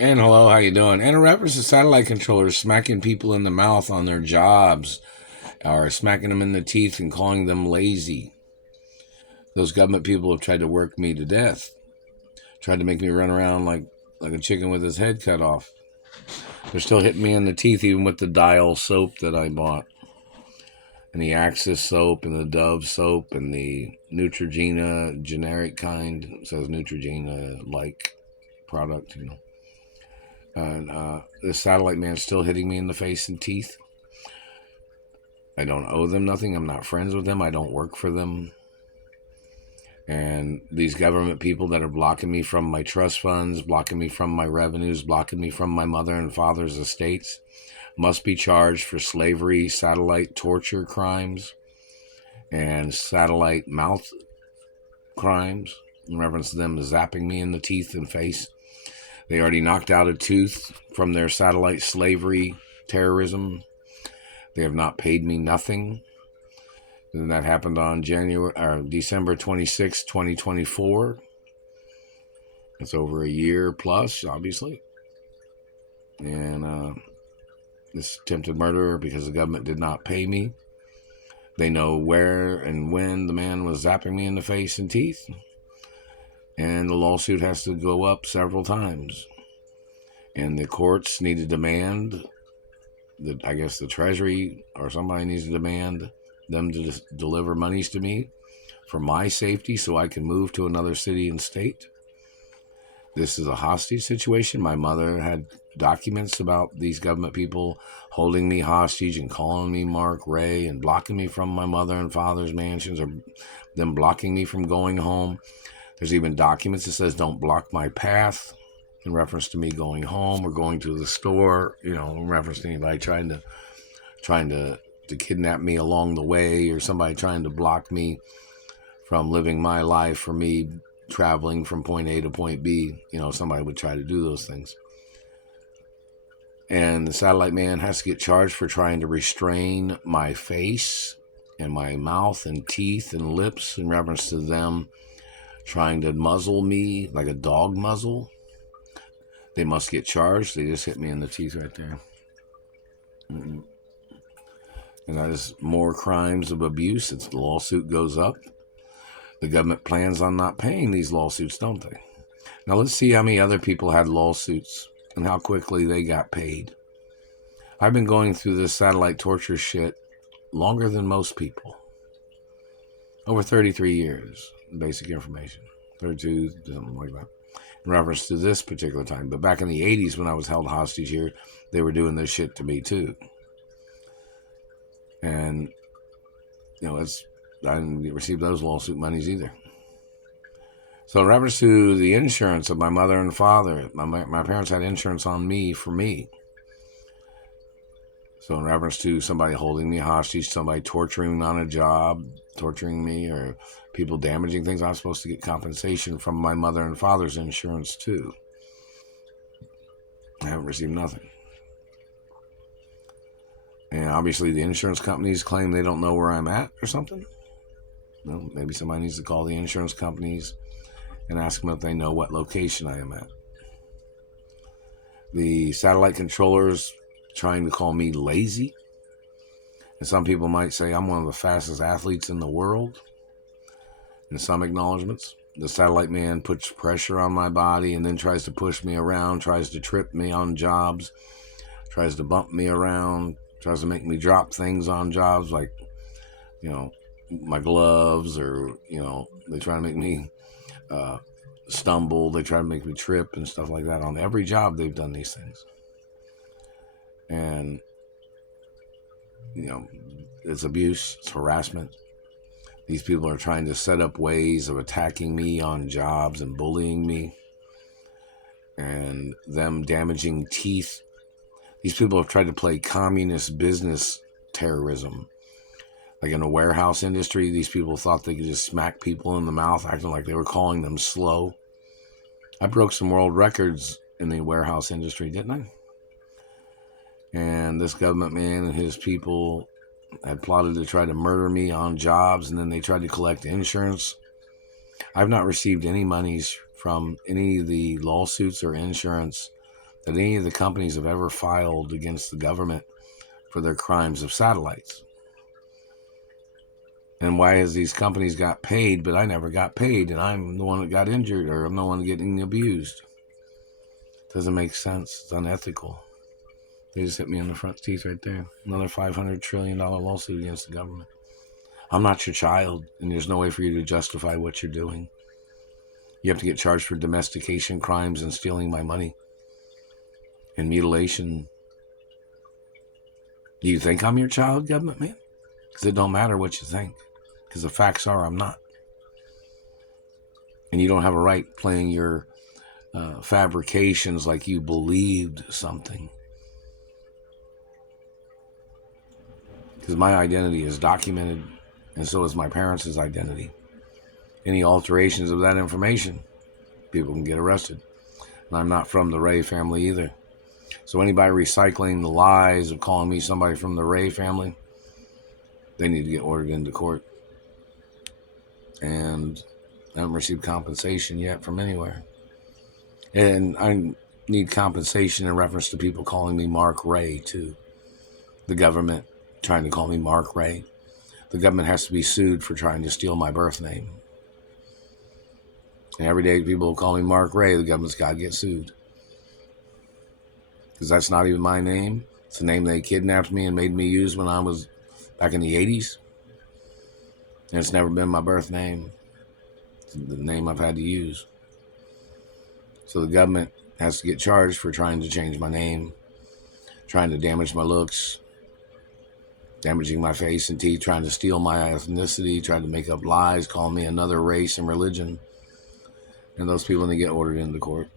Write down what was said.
And hello, how you doing? And in reference to satellite controllers smacking people in the mouth on their jobs, or smacking them in the teeth and calling them lazy. Those government people have tried to work me to death. Tried to make me run around like a chicken with his head cut off. They're still hitting me in the teeth even with the Dial soap that I bought. And the Axis soap and the Dove soap and the Neutrogena generic kind. It says Neutrogena like product. And the satellite man's still hitting me in the face and teeth. I don't owe them nothing. I'm not friends with them. I don't work for them. And these government people that are blocking me from my trust funds, blocking me from my revenues, blocking me from my mother and father's estates must be charged for slavery, satellite torture crimes, and satellite mouth crimes in reference to them zapping me in the teeth and face. They already knocked out a tooth from their satellite slavery terrorism. They have not paid me nothing. And that happened on December 26, 2024. It's over a year plus, obviously. And this attempted murder because the government did not pay me. They know where and when the man was zapping me in the face and teeth. And the lawsuit has to go up several times. And the courts need to demand, I guess the Treasury or somebody needs to demand them to deliver monies to me for my safety so I can move to another city and state. This is a hostage situation. My mother had documents about these government people holding me hostage and calling me Mark Ray and blocking me from my mother and father's mansions, or them blocking me from going home. There's even documents that says don't block my path in reference to me going home or going to the store, in reference to anybody trying to kidnap me along the way, or somebody trying to block me from living my life, for me traveling from point A to point B. Somebody would try to do those things. And the satellite man has to get charged for trying to restrain my face and my mouth and teeth and lips in reference to them trying to muzzle me like a dog muzzle. They must get charged. They just hit me in the teeth right there. And that is more crimes of abuse. The lawsuit goes up. The government plans on not paying these lawsuits, don't they? Now let's see how many other people had lawsuits and how quickly they got paid. I've been going through this satellite torture shit longer than most people. Over 33 years, basic information. 32, something like that, in reference to this particular time. But back in the 80s when I was held hostage here, they were doing this shit to me too. And, I didn't receive those lawsuit monies either. So in reference to the insurance of my mother and father, my parents had insurance on me for me. So in reference to somebody holding me hostage, somebody torturing me on a job, torturing me, or people damaging things, I'm supposed to get compensation from my mother and father's insurance too. I haven't received nothing. And obviously the insurance companies claim they don't know where I'm at or something. Well, maybe somebody needs to call the insurance companies and ask them if they know what location I am at. The satellite controllers trying to call me lazy. And some people might say I'm one of the fastest athletes in the world. In some acknowledgments, the satellite man puts pressure on my body and then tries to push me around, tries to trip me on jobs, tries to bump me around, tries to make me drop things on jobs like, my gloves, or, they try to make me stumble. They try to make me trip and stuff like that. On every job, they've done these things. And, it's abuse, it's harassment. These people are trying to set up ways of attacking me on jobs and bullying me, and them damaging teeth. These people have tried to play communist business terrorism. Like in the warehouse industry, these people thought they could just smack people in the mouth, acting like they were calling them slow. I broke some world records in the warehouse industry, didn't I? And this government man and his people had plotted to try to murder me on jobs, and then they tried to collect insurance. I've not received any monies from any of the lawsuits or insurance that any of the companies have ever filed against the government for their crimes of satellites. And why has these companies got paid, but I never got paid, and I'm the one that got injured, or I'm the one getting abused? Doesn't make sense. It's unethical. They just hit me in the front teeth right there. Another $500 trillion lawsuit against the government. I'm not your child, and there's no way for you to justify what you're doing. You have to get charged for domestication crimes and stealing my money and mutilation. Do you think I'm your child, government man? Because it don't matter what you think, because the facts are I'm not. And you don't have a right playing your fabrications like you believed something. Because my identity is documented, and so is my parents' identity. Any alterations of that information, people can get arrested. And I'm not from the Ray family either. So anybody recycling the lies of calling me somebody from the Ray family, they need to get ordered into court. And I haven't received compensation yet from anywhere. And I need compensation in reference to people calling me Mark Ray, too. The government trying to call me Mark Ray. The government has to be sued for trying to steal my birth name. And every day people call me Mark Ray, the government's got to get sued. Because that's not even my name. It's the name they kidnapped me and made me use when I was back in the 80s. And it's never been my birth name. It's the name I've had to use. So the government has to get charged for trying to change my name, trying to damage my looks, damaging my face and teeth, trying to steal my ethnicity, trying to make up lies, call me another race and religion. And those people need to get ordered into court.